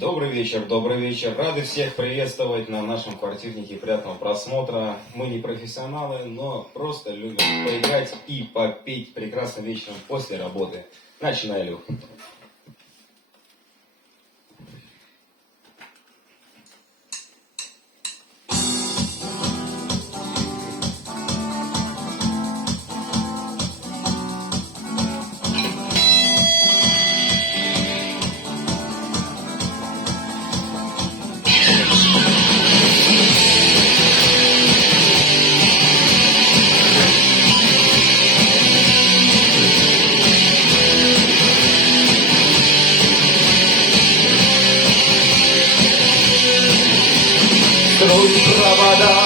Добрый вечер, добрый вечер. Рады всех приветствовать на нашем квартирнике. Приятного просмотра. Мы не профессионалы, но просто любим поиграть и попеть прекрасным вечером после работы. Начинай, Люк. Струй провода,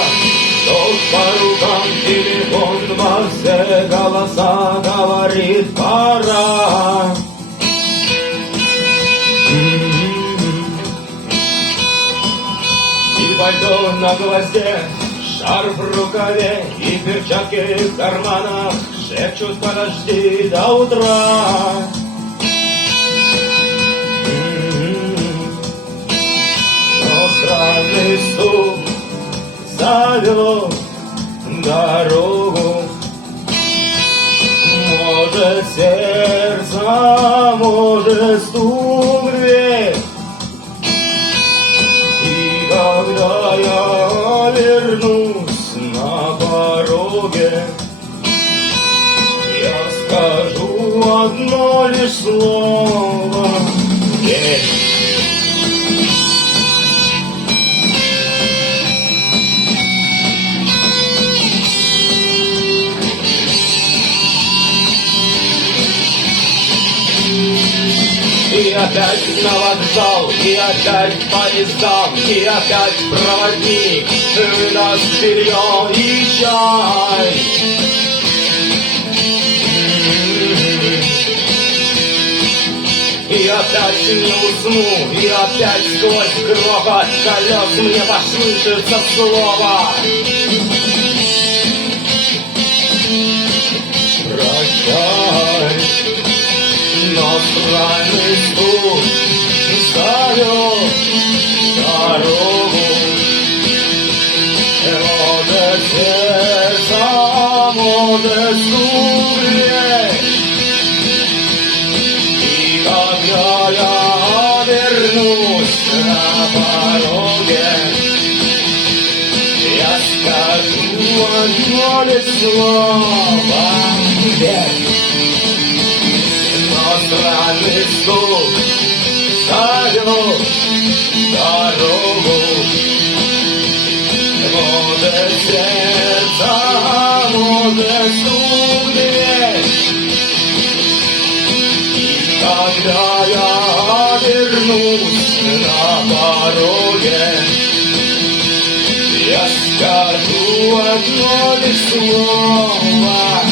ток по рукам, телефон во все голоса говорит пора. И пальто на гвозде, шарф в рукаве и перчатки в карманах шепчут: подожди до утра. Странный стук зовет дорогу. Может, сердце, может, стук в дверь. И когда я вернусь на пороге, я скажу одно лишь слово: верь. И опять на вокзал, и опять поездам, и опять проводник выдаст белье и чай. И опять не усну, и опять сквозь грохот колес мне послышится слово: прощай. Но странный стук зовет дорогу. Может, сердце, может, стук в дверь. И когда я вернусь на пороге, я скажу одно лишь слово: верь. Странный стук зовет дорогу. Может, сердце, может, стук в дверь. И когда я вернусь на пороге, я скажу одно лишь слово: